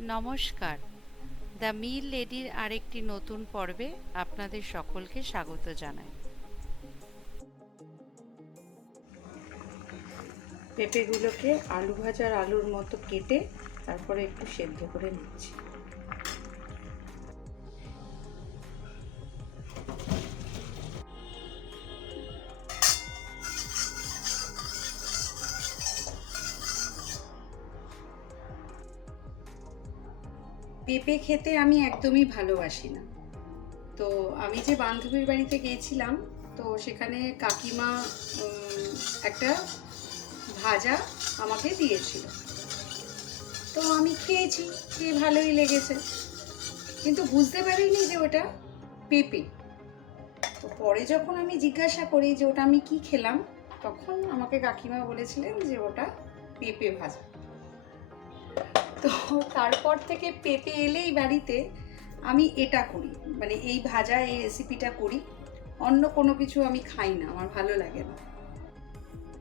নমস্কার, দ্য মিল লেডির আরেকটি নতুন পর্বে আপনাদের সকলকে স্বাগত জানাই। পেঁপেগুলোকে আলু ভাজার আলুর মতো কেটে তারপরে একটু সেদ্ধ করে নিচ্ছি। পেঁপে খেতে আমি একদমই ভালোবাসি না, তো আমি যে বান্ধবীর বাড়িতে গিয়েছিলাম, তো সেখানে কাকিমা একটা ভাজা আমাকে দিয়েছিল। তো আমি খেয়েছি, খেয়ে ভালোই লেগেছে, কিন্তু বুঝতে পারিনি যে ওটা পেঁপে। তো পরে যখন আমি জিজ্ঞাসা করি যে ওটা আমি কি খেলাম, তখন আমাকে কাকিমা বলেছিলেন যে ওটা পেঁপে ভাজা। তো তারপর থেকে পেঁপে এলেই বাড়িতে আমি এটা করি, মানে এই ভাজা, এই রেসিপিটা করি। অন্য কোনো কিছু আমি খাই না, আমার ভালো লাগে না।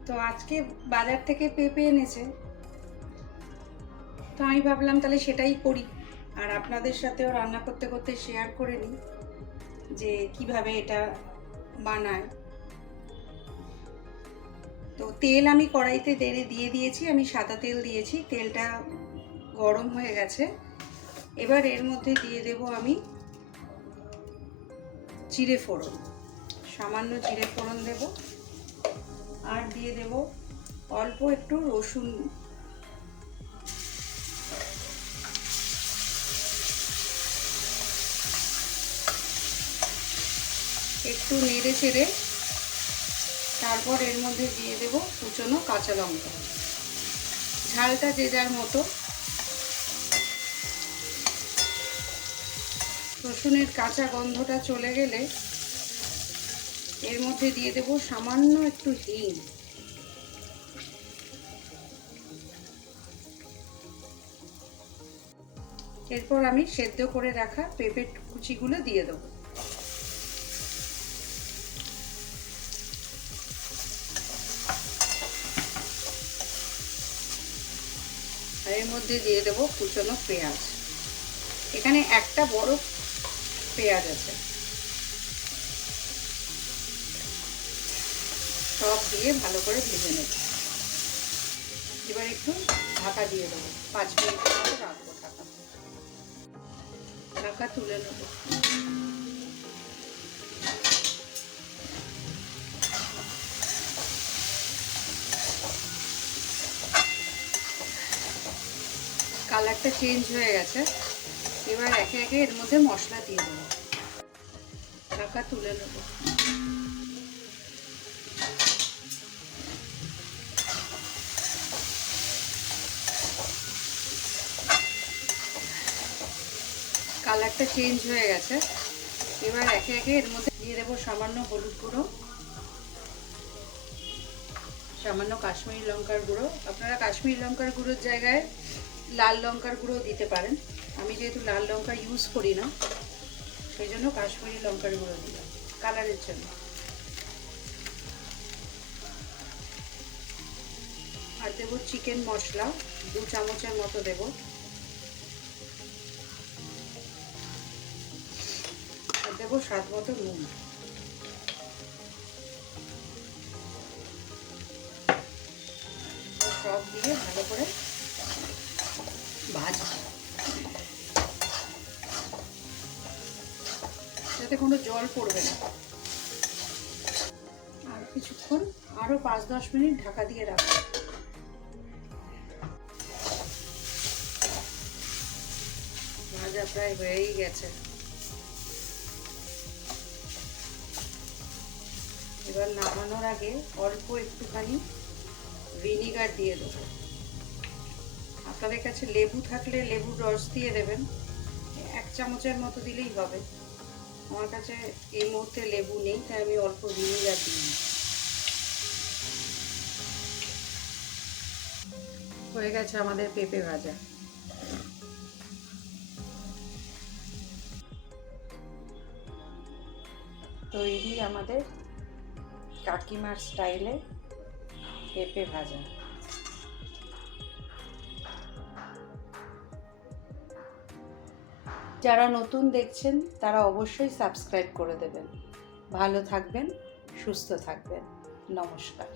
তো আজকে বাজার থেকে পেঁপে এনেছে, তো আমি ভাবলাম তাহলে সেটাই করি, আর আপনাদের সাথেও রান্না করতে করতে শেয়ার করে নিই যে কিভাবে এটা বানায়। তো তেল আমি কড়াইতে দিয়ে দিয়েছি, আমি সাদা তেল দিয়েছি, তেলটা গরম হয়ে গেছে। এবার এর মধ্যে দিয়ে দেব আমি জিরে ফোড়ন, সামান্য জিরে ফোড়ন দেব, আর দিয়ে দেব অল্প একটু রসুন। একটু নেড়ে চেড়ে তারপর এর মধ্যে দিয়ে দেব কুচনো কাঁচা লঙ্কা, ঝালটা যে যার মতো। রসুনের কাঁচা গন্ধটা চলে গেলে এর মধ্যে দিয়ে দেব সামান্য একটু হিং। এরপর আমি সেদ্ধ করে রাখা পেঁপে কুচিগুলো দিয়ে দেবো। আর এর মধ্যে দিয়ে দেবো কুচনো পেঁয়াজ। এখানে একটা বড় পেঁয়াজ আছে। সব দিয়ে ভালো করে ভেজে নেব। এবার একটু ঢাকা দিয়ে দেবো, 5 মিনিট মতো রাখবো ঢাকা। ঢাকা তুলে নেব। কালারটা চেঞ্জ হয়ে গেছে। এবার একে একে এর মধ্যে মশলা দিয়ে দেবো। ঢাকা তুলে নেব। কালারটা চেঞ্জ হয়ে গেছে। এবার একে একে এর মধ্যে দিয়ে দেবো সামান্য হলুদ গুঁড়ো, সামান্য কাশ্মীরি লঙ্কার গুঁড়ো। আপনারা কাশ্মীরি লঙ্কার গুঁড়োর জায়গায় লাল লঙ্কার গুঁড়ো দিতে পারেন। আমি যেহেতু লাল লঙ্কা ইউজ করি না, সেই জন্য কাশ্মীরি লঙ্কার গুঁড়ো দিলাম কালারের জন্য। আর দেবো চিকেন মশলা 2 চামচের মতো দেব। আর দেবো স্বাদ মতো নুন। সব দিয়ে ভালো করে ভাজবো, যাতে কোনো জল পড়বে না। আর কিছুক্ষণ, আরও 5-10 মিনিট ঢাকা দিয়ে রাখবো। ভাজা প্রায় হয়েই গেছে। এবার নামানোর আগে অল্প একটুখানি ভিনিগার দিয়ে দেবো। আপনাদের কাছে লেবু থাকলে লেবুর রস দিয়ে দেবেন, 1 চামচের মতো দিলেই হবে। আমার কাছে এই মুহূর্তে লেবু নেই, তাই আমি অল্প ভিনিগার দিই। হয়ে গেছে আমাদের পেঁপে ভাজা। তৈরি আমাদের কাকিমার স্টাইলে পেঁপে ভাজা। যারা নতুন দেখছেন তারা অবশ্যই সাবস্ক্রাইব করে দেবেন। ভালো থাকবেন, সুস্থ থাকবেন। নমস্কার।